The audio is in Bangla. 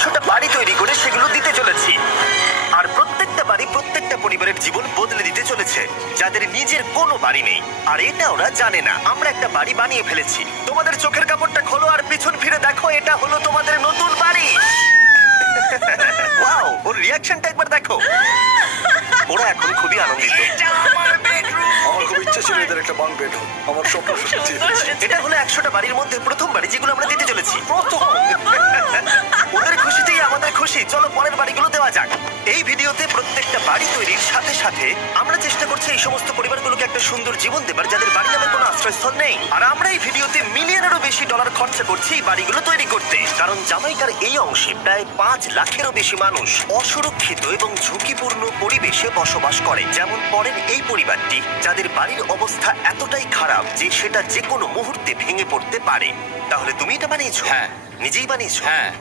100টা বাড়ি তৈরি করে সেগুলো দিতে চলেছি। আর প্রত্যেকটা বাড়ি প্রত্যেকটা পরিবারের জীবন বদলে দিতে চলেছে, যাদের নিজের কোনো বাড়ি নেই। আর এটা ওরা জানে না। আমরা একটা বাড়ি বানিয়ে ফেলেছি। তোমাদের চোখের কাপড়টা খোলো আর পিছন ফিরে দেখো, এটা হলো তোমাদের নতুন বাড়ি। ওয়াও, ওর রিয়াকশনটা একবার দেখো। ওরা এখন খুবই আনন্দিত। আমার খুব ইচ্ছে ছিল এদের একটা বাঙ্ক বেড হোক। আমার স্বপ্ন সত্যি হয়েছে। এটা হলো 100টা বাড়ির মধ্যে প্রথম বাড়ি যেগুলো আমরা দিতে চলেছি। প্রথম ওদের খুশিতেই আমাদের খুশি। চলো পরের বাড়িগুলো দেওয়া যাক। এই ভিডিওতে প্রত্যেকটা বাড়ি তৈরির সাথে সাথে আমরা চেষ্টা করছি এই সমস্ত পরিবারগুলোকে একটা সুন্দর জীবন দেবার যাদের বাড়ি নামে কোনো আশ্রয়স্থল নেই। আর আমরা এই ভিডিওতে মিলিয়নেরও বেশি ডলার খরচা করছি এই বাড়িগুলো তৈরি করতে, কারণ জামাইকার এই অংশে প্রায় 5 লাখেরও বেশি মানুষ অসুরক্ষিত এবং ঝুঁকিপূর্ণ পরিবেশে বসবাস করে। যেমন পরের এই পরিবারটি, যাদের বাড়ির অবস্থা এতটাই খারাপ যে সেটা যে কোনো মুহূর্তে ভেঙে পড়তে পারে। তাহলে তুমি এটা বানিয়েছো? হ্যাঁ। নিজেই বানিয়েছো? হ্যাঁ।